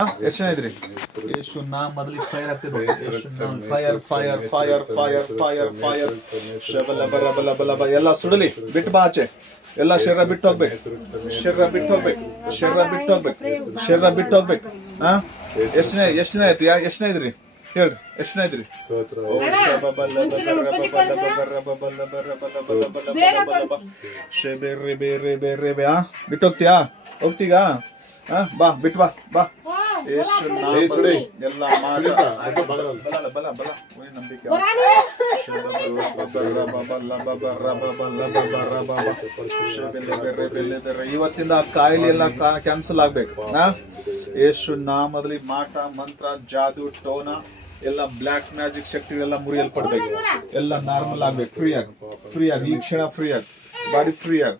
ಎಷ್ಟು ಜನ ಇದ್ರಿ? ಯೇಸು ನಾಮ ಮೊದಲಿಗೆ ಫೈರ್ ಆಗ್ತಿದೆ. ಯೇಸು ನಾಮ fire fire fire fire fire fire ಶಬಲ ಬಲ ಬಲ ಬಲ ಬಲ ಎಲ್ಲ ಸುಡಲಿ. ಬಿಟ್ಟು ಬಾ ಆಚೆ. ಎಲ್ಲ ಶರೀರ ಬಿಟ್ಟು ಹೋಗ್ಬೇಕು. ಶರೀರ ಬಿಟ್ಟು ಹೋಗ್ಬೇಕು. ಶರೀರ ಬಿಟ್ಟು ಹೋಗ್ಬೇಕು. ಶರೀರ ಬಿಟ್ಟು ಹೋಗ್ಬೇಕು. ಹಾ ಎಷ್ಟು ಜನ ಆಯ್ತು? ಎಷ್ಟು ಜನ ಇದ್ರಿ ಹೇಳ್ರಿ? ಎಷ್ಟು ಜನ ಇದ್ರಿ? ಬಿಟ್ಟು ಹೋಗ್ತೀಯಾ? ಹೋಗ್ತೀಗ? ಬಾ ಬಿಟ್ಟು ಬಾ ಬಾ. ಎಲ್ಲ ಇವತ್ತಿಂದ ಕಾಯಿಲೆ ಎಲ್ಲ ಕ್ಯಾನ್ಸಲ್ ಆಗ್ಬೇಕು. ಯೇಸು ನಾಮದಲ್ಲಿ ಮಾಟ ಮಂತ್ರ ಜಾದು ಟೋನ ಎಲ್ಲ ಬ್ಲ್ಯಾಕ್ ಮ್ಯಾಜಿಕ್ ಶಕ್ತಿಗಳೆಲ್ಲ ಮುರಿಯಲ್ಪಡ್ಬೇಕು. ಎಲ್ಲ ನಾರ್ಮಲ್ ಆಗ್ಬೇಕು. ಫ್ರೀ ಆಗಿ ಈ ಕ್ಷಣ ಫ್ರೀ ಆಗಿ ಬಾಡಿ ಫ್ರೀ ಆಗಿ.